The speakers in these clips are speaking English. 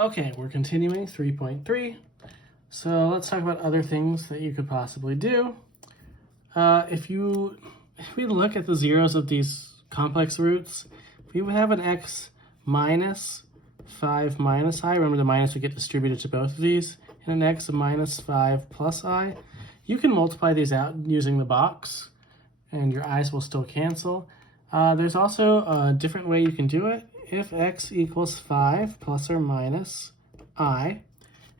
Okay, we're continuing 3.3. So let's talk about other things that you could possibly do. If we look at the zeros of these complex roots, we would have an x minus 5 minus I. Remember, the minus would get distributed to both of these. And an x minus 5 plus I. You can multiply these out using the box, and your i's will still cancel. There's also a different way you can do it. If x equals 5 plus or minus I, and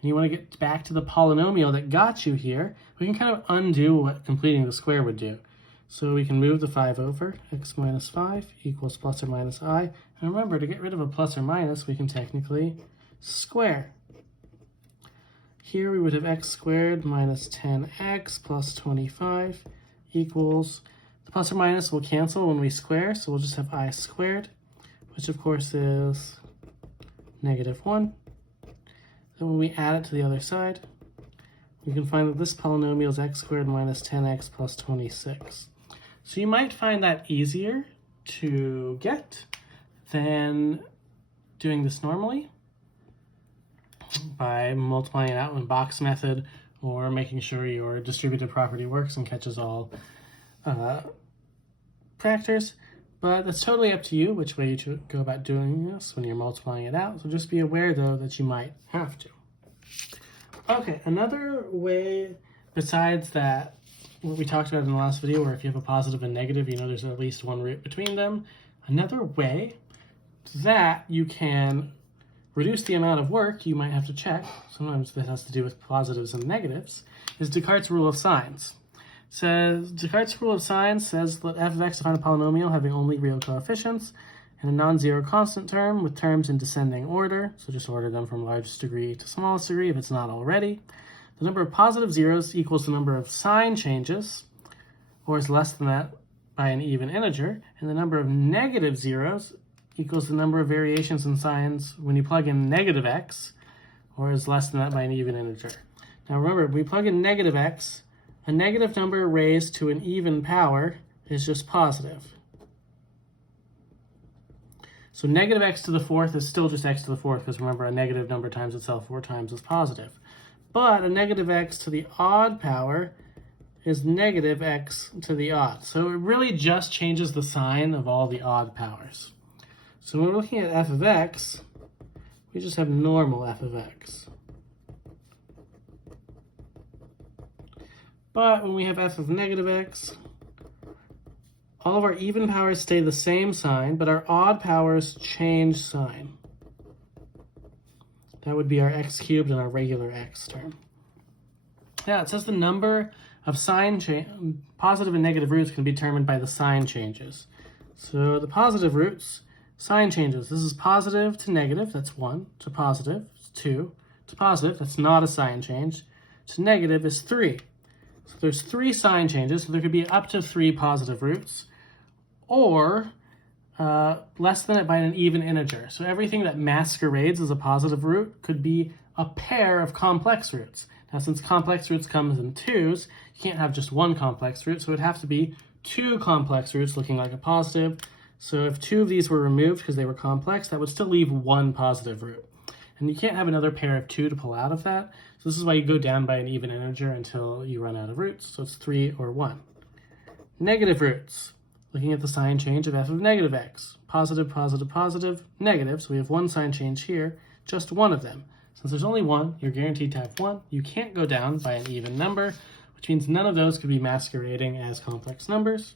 you want to get back to the polynomial that got you here, we can kind of undo what completing the square would do. So we can move the 5 over. X minus 5 equals plus or minus I. And remember, to get rid of a plus or minus, we can technically square. Here we would have x squared minus 10x plus 25 equals, the plus or minus will cancel when we square, so we'll just have I squared, which of course is negative 1. Then when we add it to the other side, we can find that this polynomial is x squared minus 10x plus 26. So you might find that easier to get than doing this normally by multiplying it out in box method, or making sure your distributive property works and catches all factors. But that's totally up to you which way you go about doing this when you're multiplying it out. So just be aware, though, that you might have to. Okay, another way besides that, what we talked about in the last video, where if you have a positive and negative, you know there's at least one root between them. Another way that you can reduce the amount of work you might have to check, sometimes this has to do with positives and negatives, is Descartes' rule of signs. Descartes' rule of signs says let f of x define a polynomial having only real coefficients and a non-zero constant term with terms in descending order. So just order them from largest degree to smallest degree if it's not already. The number of positive zeros equals the number of sign changes, or is less than that by an even integer. And the number of negative zeros equals the number of variations in signs when you plug in negative x, or is less than that by an even integer. Now remember, if we plug in negative x, a negative number raised to an even power is just positive. So negative x to the fourth is still just x to the fourth, because remember, a negative number times itself 4 times is positive. But a negative x to the odd power is negative x to the odd. So it really just changes the sign of all the odd powers. So when we're looking at f of x, we just have normal f of x. But when we have f of negative x, all of our even powers stay the same sign, but our odd powers change sign. That would be our x cubed and our regular x term. Yeah, it says the number of positive and negative roots can be determined by the sign changes. So the positive roots, sign changes. This is positive to negative, that's 1, to positive, 2, to positive, that's not a sign change, to negative is 3. So there's 3 sign changes, so there could be up to 3 positive roots, or less than it by an even integer. So everything that masquerades as a positive root could be a pair of complex roots. Now, since complex roots comes in 2s, you can't have just one complex root, so it would have to be 2 complex roots looking like a positive. So if 2 of these were removed because they were complex, that would still leave 1 positive root. And you can't have another pair of 2 to pull out of that. So this is why you go down by an even integer until you run out of roots. So it's 3 or 1. Negative roots. Looking at the sign change of f of negative x. Positive, positive, positive, negative. So we have 1 sign change here, just 1 of them. Since there's only 1, you're guaranteed to have 1. You can't go down by an even number, which means none of those could be masquerading as complex numbers.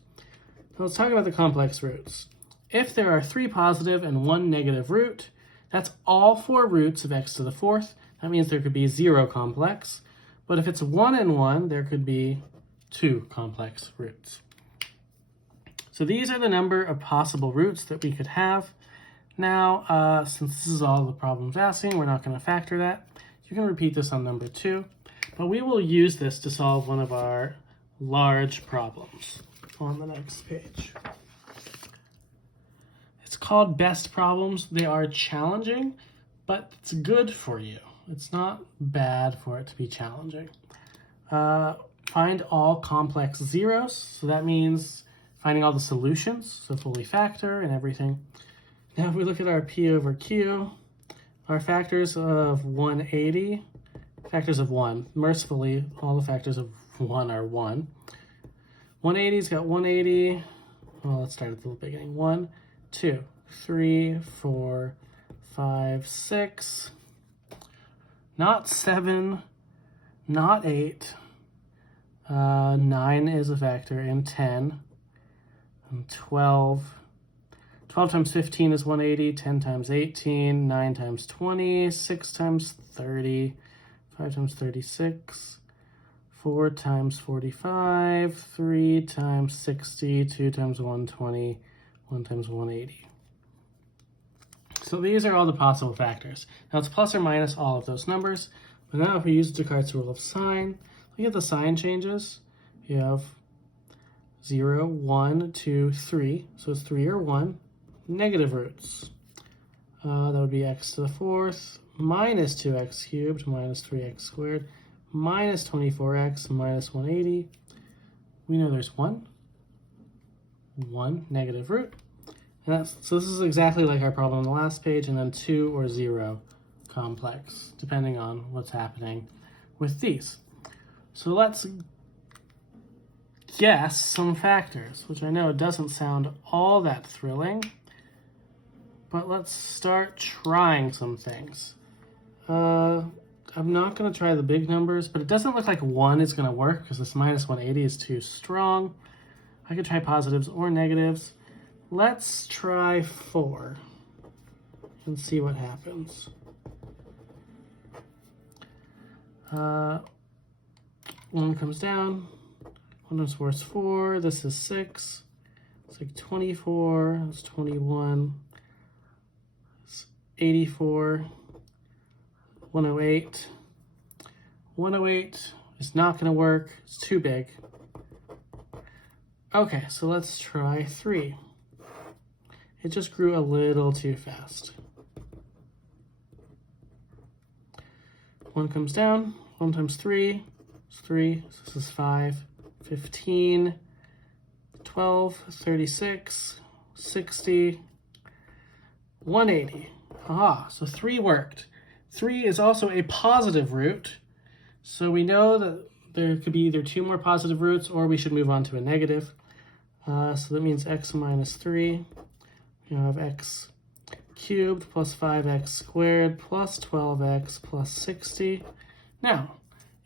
Now let's talk about the complex roots. If there are 3 positive and 1 negative root, that's all 4 roots of x to the 4th. That means there could be 0 complex. But if it's 1 and 1, there could be 2 complex roots. So these are the number of possible roots that we could have. Now, since this is all the problem's asking, we're not going to factor that. You can repeat this on number 2. But we will use this to solve one of our large problems on the next page. It's called best problems. They are challenging, but it's good for you. It's not bad for it to be challenging. Find all complex zeros. So that means finding all the solutions, so fully factor and everything. Now if we look at our P over Q, our factors of 180, factors of 1. Mercifully, all the factors of 1 are 1. 180's got 180. Well, let's start at the beginning. 1, 2, 3, 4, 5, 6. Not 7, not 8. 9 is a factor, and 10, and 12. 12 times 15 is 180, 10 times 18, 9 times 20, 6 times 30, 5 times 36, 4 times 45, 3 times 60, 2 times 120, 1 times 180. So these are all the possible factors. Now it's plus or minus all of those numbers. But now if we use Descartes' rule of sign, look at the sign changes. You have 0, 1, 2, 3. So it's 3 or 1. Negative roots. That would be x to the 4th minus 2x cubed minus 3x squared minus 24x minus 180. We know there's 1 negative root. And so this is exactly like our problem on the last page, and then 2 or 0 complex, depending on what's happening with these. So let's guess some factors, which I know doesn't sound all that thrilling, but let's start trying some things. I'm not going to try the big numbers, but it doesn't look like 1 is going to work because this minus 180 is too strong. I could try positives or negatives. Let's try 4 and see what happens. 1 comes down. 1 times 4 is 4. This is 6. It's like 24. That's 21. It's 84. 108. 108 is not going to work. It's too big. Okay, so let's try 3. It just grew a little too fast. 1 comes down. 1 times 3 is 3. So this is 5. 15. 12. 36. 60. 180. Aha, so 3 worked. 3 is also a positive root, so we know that there could be either 2 more positive roots or we should move on to a negative. So that means x minus 3. You have x cubed plus 5x squared plus 12x plus 60. Now,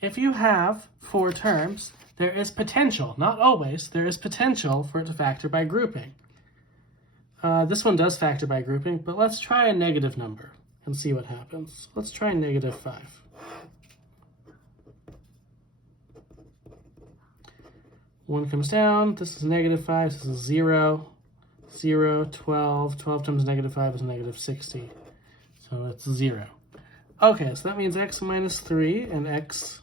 if you have 4 terms, there is potential, not always, there is potential for it to factor by grouping. This one does factor by grouping, but let's try a negative number and see what happens. Let's try negative 5. One comes down, this is negative 5, this is 0, 0, 12, 12 times negative 5 is negative 60, so it's 0. Okay, so that means x minus 3 and x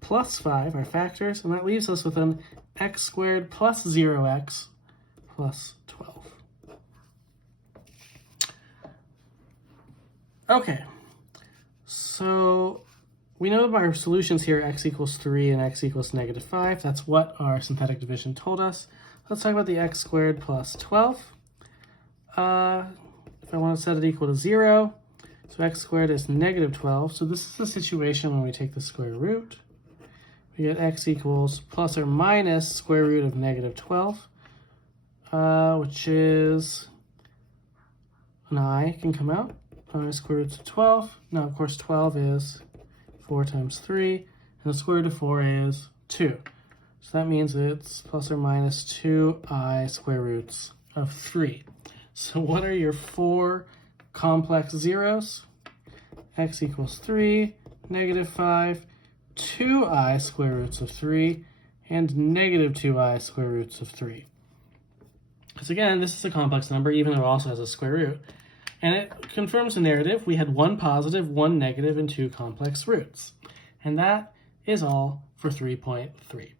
plus 5 are factors, and that leaves us with an x squared plus 0x plus 12. Okay, so we know our solutions here, x equals 3 and x equals negative 5. That's what our synthetic division told us. Let's talk about the x squared plus 12. If I want to set it equal to 0, so x squared is negative 12. So this is the situation when we take the square root. We get x equals plus or minus square root of negative 12, which is an I can come out. Square root of 12. Now, of course, 12 is 4 times 3, and the square root of 4 is 2. So that means it's plus or minus 2i square roots of 3. So what are your 4 complex zeros? X equals 3, negative 5, 2i square roots of 3, and negative 2i square roots of 3. Because again, this is a complex number, even though it also has a square root. And it confirms the narrative. We had 1 positive, 1 negative, and 2 complex roots. And that is all for 3.3.